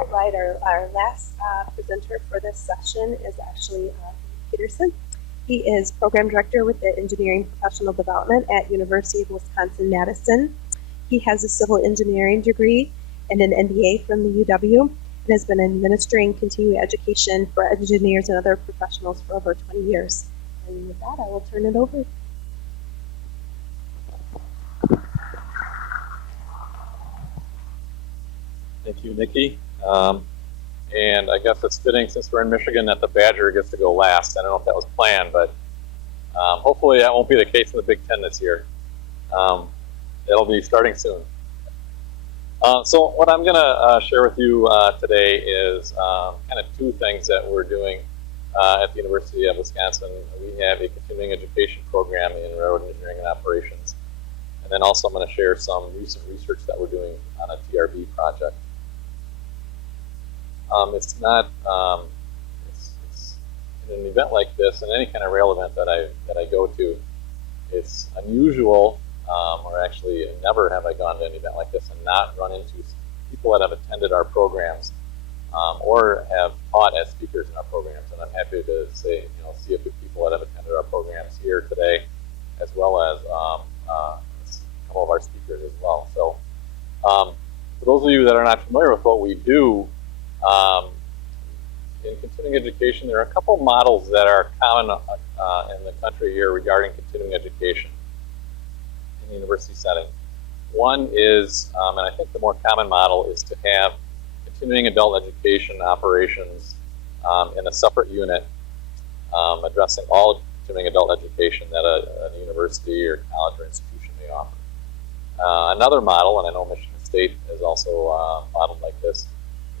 All right, our last presenter for this session is actually Peterson. He is Program Director with the Engineering Professional Development at University of Wisconsin-Madison. He has a civil engineering degree and an MBA from the UW and has been administering continuing education for engineers and other professionals for over 20 years. And with that, I will turn it over. Thank you, Nikki. And I guess it's fitting, since we're in Michigan, that the Badger gets to go last. I don't know if that was planned, but hopefully that won't be the case in the Big Ten this year. It'll be starting soon. So what I'm going to share with you today is kind of two things that we're doing at the University of Wisconsin. We have a continuing education program in railroad engineering and operations. And then also I'm going to share some recent research that we're doing on a TRB project. It's not, it's in an event like this, and any kind of rail event that I go to, it's unusual, or actually never have I gone to an event like this and not run into people that have attended our programs, or have taught as speakers in our programs. And I'm happy to say, see a few people that have attended our programs here today, as well as a couple of our speakers as well. So for those of you that are not familiar with what we do, in continuing education, there are a couple models that are common in the country here regarding continuing education in the university setting. One is, and I think the more common model, is to have continuing adult education operations in a separate unit addressing all continuing adult education that a university or college or institution may offer. Another model, and I know Michigan State is also modeled like this,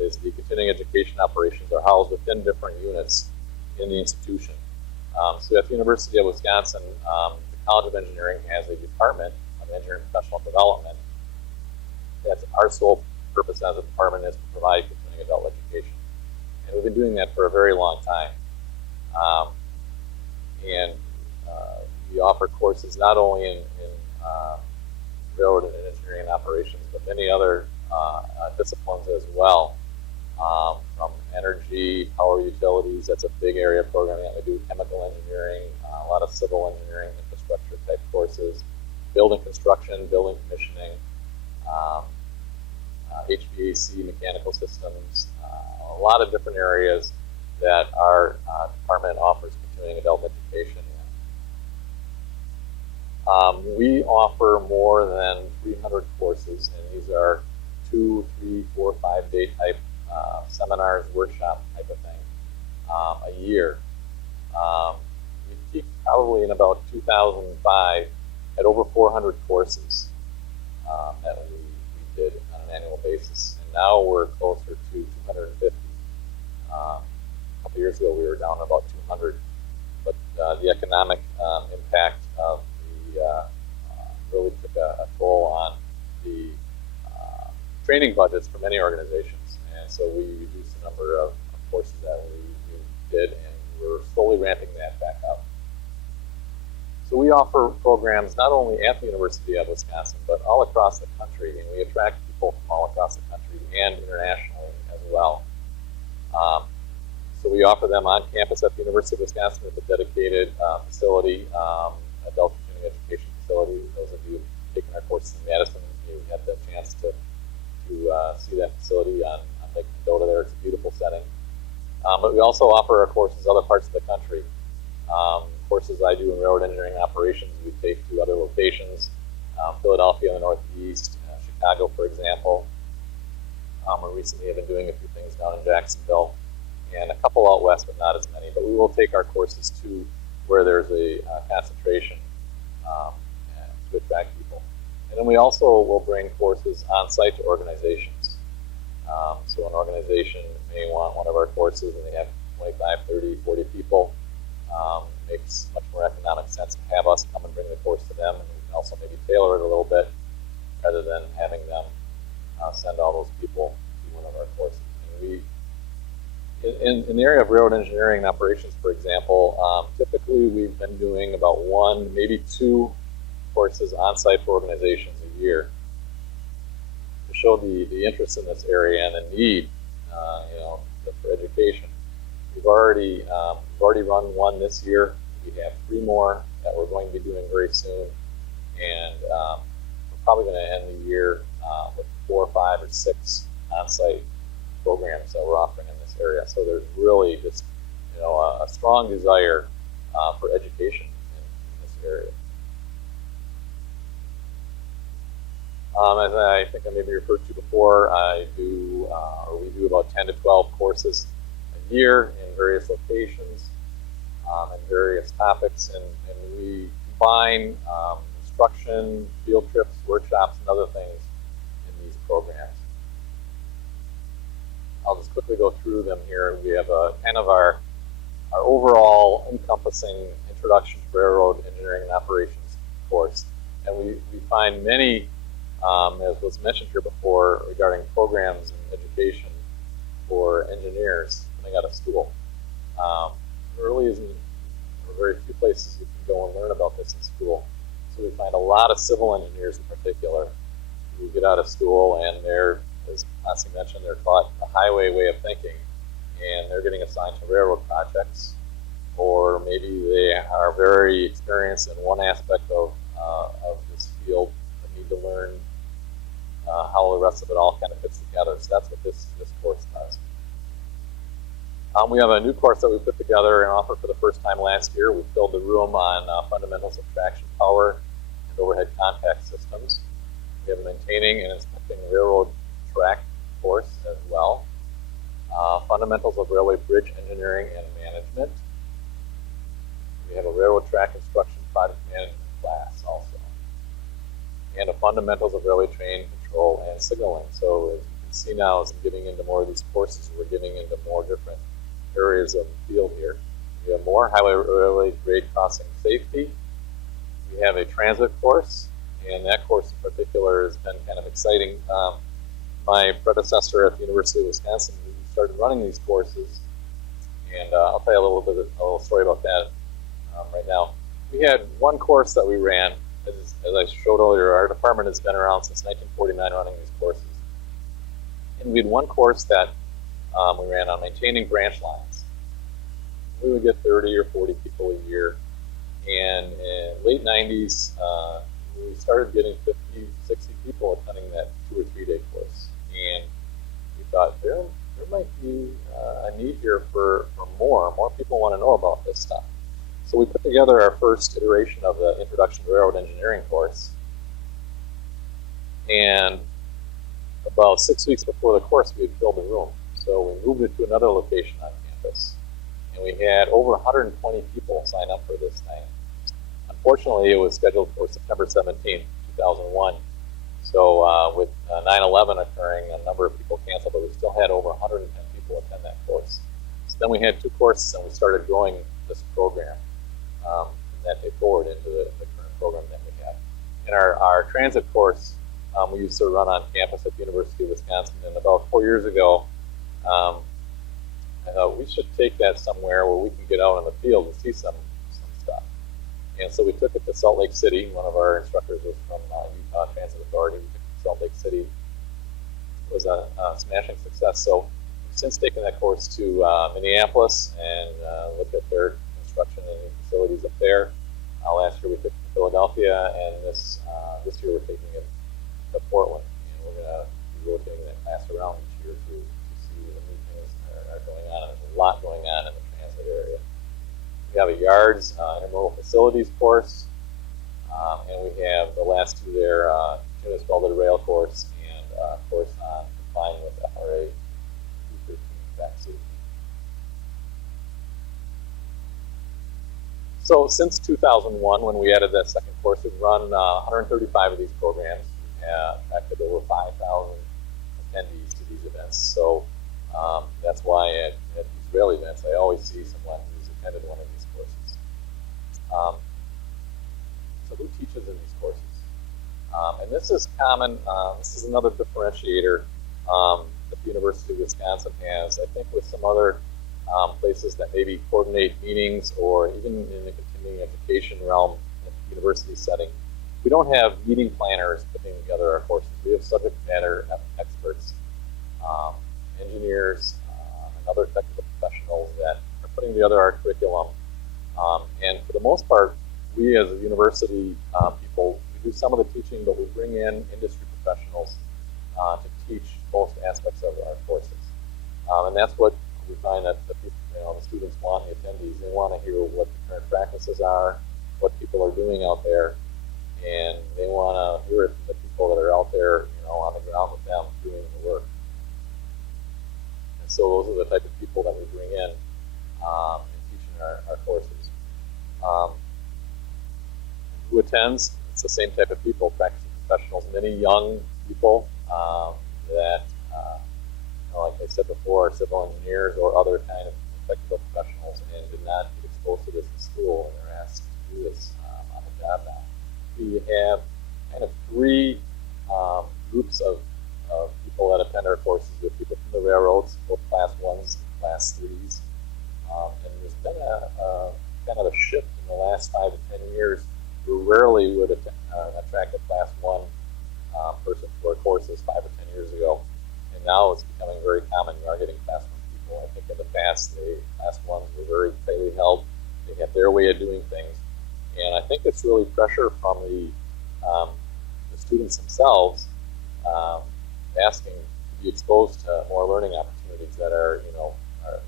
is the continuing education operations are housed within different units in the institution. So at the University of Wisconsin, the College of Engineering has a department of engineering professional development. That's our sole purpose as a department, is to provide continuing adult education. And we've been doing that for a very long time. We offer courses not only in railroad and engineering and operations, but many other disciplines as well. From energy, power utilities, that's a big area of programming that we do, chemical engineering, a lot of civil engineering, infrastructure type courses, building construction, building commissioning, HVAC, mechanical systems, a lot of different areas that our department offers continuing adult education in. We offer more than 300 courses, and these are 2, 3, 4, 5 day type seminars, workshop type of thing a year. We peaked probably in about 2005 at over 400 courses that we did on an annual basis, and now we're closer to 250. A couple years ago we were down to about 200, but the economic impact of the really took a toll on the training budgets for many organizations. And so we reduced the number of courses that we did, and we're slowly ramping that back up. So we offer programs not only at the University of Wisconsin, but all across the country, and we attract people from all across the country and internationally as well. So we offer them on campus at the University of Wisconsin with a dedicated facility, adult continuing education facility. Those of you who've taken our courses in Madison, you had the chance to see that facility on Lake Mendota there. It's a beautiful setting. But we also offer our courses in other parts of the country. Courses I do in railroad engineering operations, we take to other locations, Philadelphia in the Northeast, Chicago, for example. We recently have been doing a few things down in Jacksonville, and a couple out west, but not as many. But we will take our courses to where there's a concentration to attract people. And then we also will bring courses on site to organizations. So an organization may want one of our courses and they have 25, 30, 40 people. Makes much more economic sense to have us come and bring the course to them, and we can also maybe tailor it a little bit rather than having them send all those people to one of our courses. And in the area of railroad engineering and operations, for example, typically we've been doing about 1, maybe 2 courses on-site for organizations a year. To show the interest in this area and the need for education. We've already run one this year. We have 3 more that we're going to be doing very soon, and we're probably going to end the year with 4 or 5 or 6 on-site programs that we're offering in this area. So there's really just a strong desire for education in this area. As I think I maybe referred to before, we do about 10 to 12 courses a year in various locations and various topics, and we combine instruction, field trips, workshops, and other things in these programs. I'll just quickly go through them here. We have kind of our overall encompassing Introduction to Railroad Engineering and Operations course, and we find many, as was mentioned here before, regarding programs and education for engineers coming out of school. There really isn't very few places you can go and learn about this in school. So we find a lot of civil engineers in particular who get out of school and they're, as Nancy mentioned, they're taught the highway way of thinking, and they're getting assigned to railroad projects, or maybe they are very experienced in one aspect of this field and need to learn how the rest of it all kind of fits together. So that's what this course does. We have a new course that we put together and offered for the first time last year. We filled the room on fundamentals of traction power and overhead contact systems. We have a maintaining and inspecting railroad track course as well. Fundamentals of railway bridge engineering and management. We have a railroad track construction project management class also. And a fundamentals of railway train control and signaling. So as you can see now, as I'm getting into more of these courses, we're getting into more different areas of the field here. We have more highway railway grade crossing safety. We have a transit course, and that course in particular has been kind of exciting. My predecessor at the University of Wisconsin started running these courses, and I'll tell you a little story about that right now. We had one course that we ran, as I showed earlier. Our department has been around since 1949 running these courses, and we had one course that we ran on maintaining branch lines. We would get 30 or 40 people a year, and in late 90s, we started getting 50, 60 people attending that 2 or 3 day course, and we thought there might be a need here for more. More people want to know about this stuff. So we put together our first iteration of the Introduction to Railroad Engineering course, and about 6 weeks before the course, we had filled the room. So we moved it to another location on campus, and we had over 120 people sign up for this thing. Unfortunately, it was scheduled for September 17th, 2001. So with 9/11 occurring, a number of people canceled, but we still had over 110 people attend that course. So then we had 2 courses, and we started growing this program from that day forward into the current program that we have. In our transit course, we used to run on campus at the University of Wisconsin, and about 4 years ago, I thought we should take that somewhere where we can get out in the field and see some stuff. And so we took it to Salt Lake City. One of our instructors was from Utah Transit Authority. We took it to Salt Lake City. It was a smashing success. So we've since taken that course to Minneapolis and looked at their construction and facilities up there. Last year we took it to Philadelphia, and this year we're taking it to Portland. And we're going to be rotating that class around each year to see the new things that are going on. And there's a lot going on in the transit area. We have a yards intermodal facilities course, and we have the last 2 there, continuous welded rail course and a course on complying with FRA 213 track safety. So since 2001, when we added that second course, we've run 135 of these programs. We've attracted over 5,000 attendees to these events. So that's why at these rail events, I always see someone who's attended one of these courses. So who teaches in these courses? And this is common. This is another differentiator that the University of Wisconsin has, I think, with some other places that maybe coordinate meetings, or even in the continuing education realm in the university setting. We don't have meeting planners putting together our courses. We have subject matter experts, engineers and other technical professionals that are putting together our curriculum. And for the most part, we as a university people, we do some of the teaching, but we bring in industry professionals to teach most aspects of our courses. And that's what we find that the students want, the attendees. They want to hear what the current practices are, what people are doing out there, and they want to hear it from the people that are out there, on the ground with them doing the work. And so those are the type of people that we bring in teaching our courses. Who attends? It's the same type of people, practicing professionals, many young people that, like I said before, are civil engineers or other kind of technical professionals and did not get exposed to this in school, and they're asked to do this on the job now. We have kind of three groups of people that attend our courses. We have people from the railroads, both class 1s and class 3s. And there's been a kind of a shift in the last 5 to 10 years. We rarely would attract a class 1 person to our courses 5 or 10 years ago. And now it's becoming very common. We are getting class 1 people. I think in the past, the class 1s were very tightly held. They had their way of doing things. And I think it's really pressure from the students themselves asking to be exposed to more learning opportunities that are,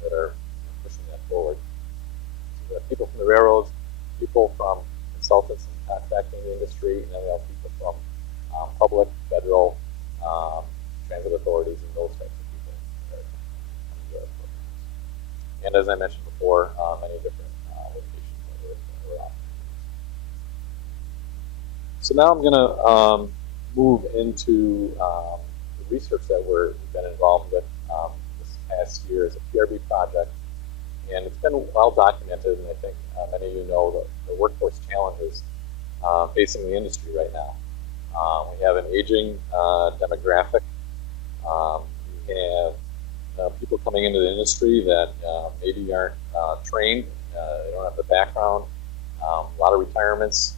that are pushing that forward. So we have people from the railroads, people from consultants and contracting industry, and then we have people from public, federal, transit authorities, and those types of people that are coming to our programs. And as I mentioned before, many different locations that we're offering. So now I'm going to move into the research that we've been involved with this past year as a TRB project. And it's been well documented, and I think many of you know the workforce challenges facing the industry right now. We have an aging demographic. We have people coming into the industry that maybe aren't trained, they don't have the background, a lot of retirements.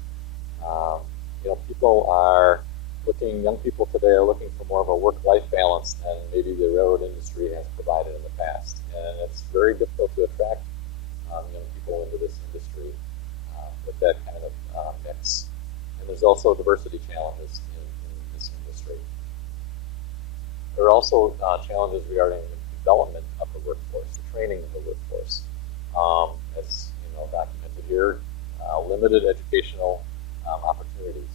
People are young people today are looking for more of a work-life balance than maybe the railroad industry has provided in the past. And it's very difficult to attract young people into this industry with that kind of mix. And there's also diversity challenges in this industry. There are also challenges regarding the development of the workforce, the training of the workforce. As documented here, limited educational opportunities.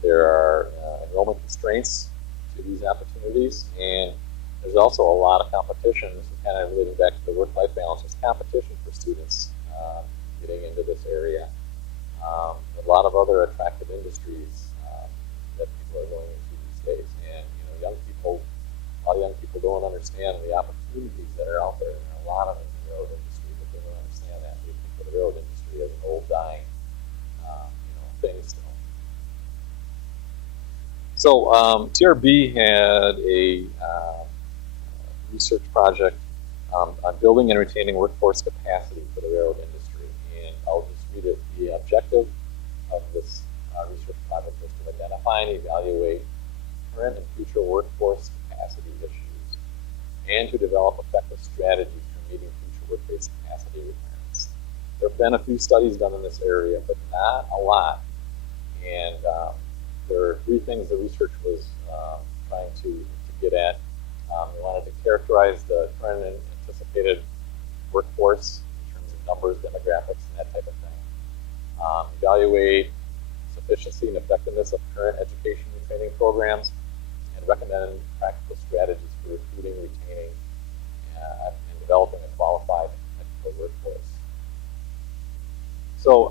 There are enrollment constraints to these opportunities, and there's also a lot of competition. This is kind of relating back to the work-life balance. There's competition for students getting into this area. A lot of other attractive industries that people are going into these days, and a lot of young people don't understand the opportunities that are out there. There are a lot of them in the railroad industry, but they don't understand that. They think of the railroad industry as an old, dying thing still. So TRB had a research project on building and retaining workforce capacity for the railroad industry. And I'll just read it. The objective of this research project was to identify and evaluate current and future workforce capacity issues and to develop effective strategies for meeting future workplace capacity requirements. There have been a few studies done in this area, but not a lot. And there are three things the research was trying to get at. We wanted to characterize the current and anticipated workforce in terms of numbers, demographics, and that type of thing. Evaluate sufficiency and effectiveness of current education and training programs, and recommend practical strategies for recruiting, retaining, and developing a qualified technical workforce. So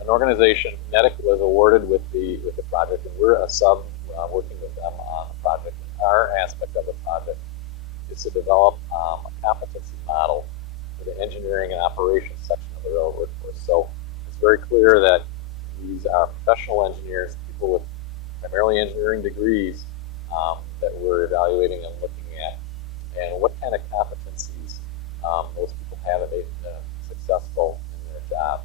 an organization, NETIC, was awarded with the project, and we're a sub working with them on the project. And our aspect of the project is to develop a competency model for the engineering and operations section of the railroad workforce. So it's very clear that these are professional engineers, people with primarily engineering degrees that we're evaluating and looking at, and what kind of competencies those people have that they've been successful in their job.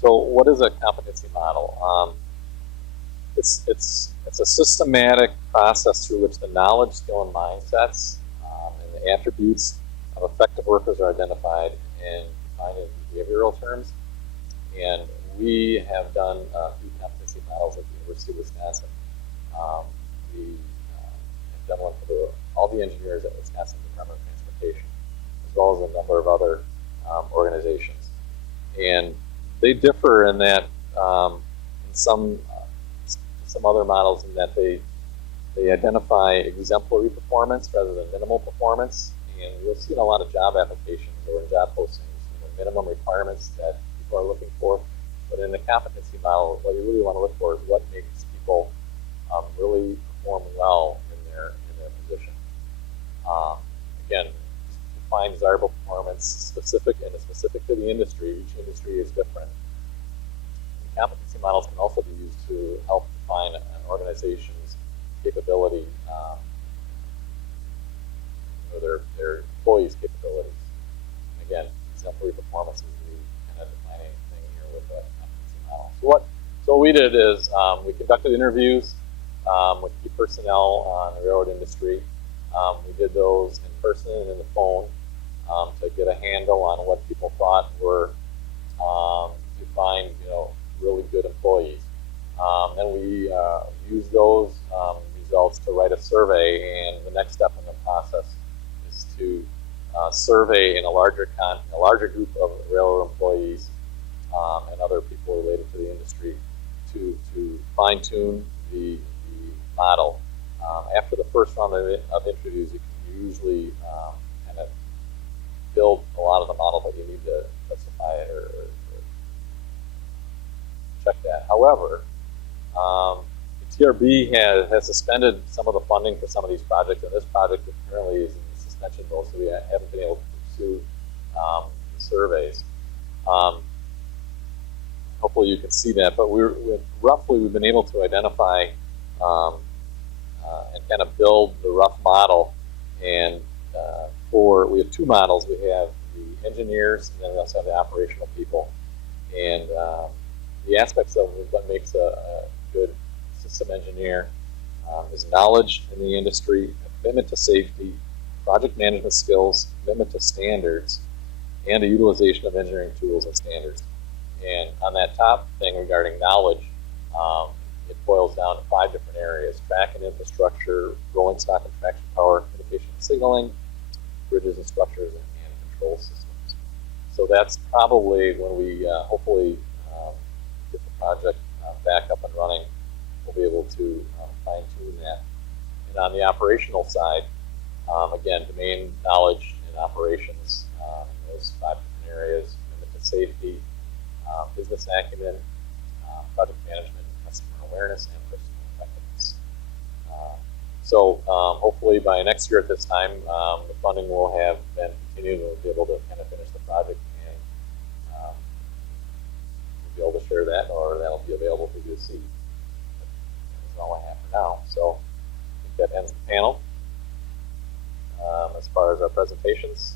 So what is a competency model? it's a systematic process through which the knowledge, skill, and mindsets and the attributes of effective workers are identified and defined in behavioral terms. And we have done a few competency models at the University of Wisconsin. We have done one for all the engineers at Wisconsin Department of Transportation, as well as a number of other organizations. And they differ in that in some other models in that they identify exemplary performance rather than minimal performance. And you'll see in a lot of job applications or in job postings, minimum requirements that people are looking for. But in the competency model, what you really want to look for is what makes people really perform well in their position. Again, define desirable performance, specific to the industry. Each industry is different. And competency models can also be used to help define an organization's capability, or their employees' capabilities. And again, exemplary performance is the kind of defining thing here with the competency model. So what we did is we conducted interviews with key personnel on the railroad industry. We did those in person and in the phone to get a handle on what people thought were defined, really good employees. Then we used those results to write a survey, and the next step in the process is to survey in a larger group of railroad employees and other people related to the industry to fine-tune the model. After the first round of interviews, you can usually kind of build a lot of the model, but you need to specify it or check that. However, the TRB has suspended some of the funding for some of these projects, and this project currently is in the suspension mode, so we haven't been able to pursue the surveys. Hopefully you can see that, but we've been able to identify and kind of build the rough model. And we have two models. We have the engineers, and then we also have the operational people. And the aspects of what makes a good system engineer is knowledge in the industry, commitment to safety, project management skills, commitment to standards, and the utilization of engineering tools and standards. And on that top thing regarding knowledge, it boils down to 5 different areas: track and infrastructure, rolling stock and traction power, communication and signaling, bridges and structures, and control systems. So that's probably when we hopefully get the project back up and running, we'll be able to fine-tune that. And on the operational side, again, domain knowledge and operations, those 5 different areas: commitment to safety, business acumen, project management, customer awareness, and personal effectiveness. So hopefully by next year at this time, the funding will have been continued, and we'll be able to kind of finish the project, and we'll be able to share that, or that'll be available for you to see. That's all I have for now. So I think that ends the panel. As far as our presentations,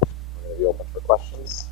we're going to be open for questions.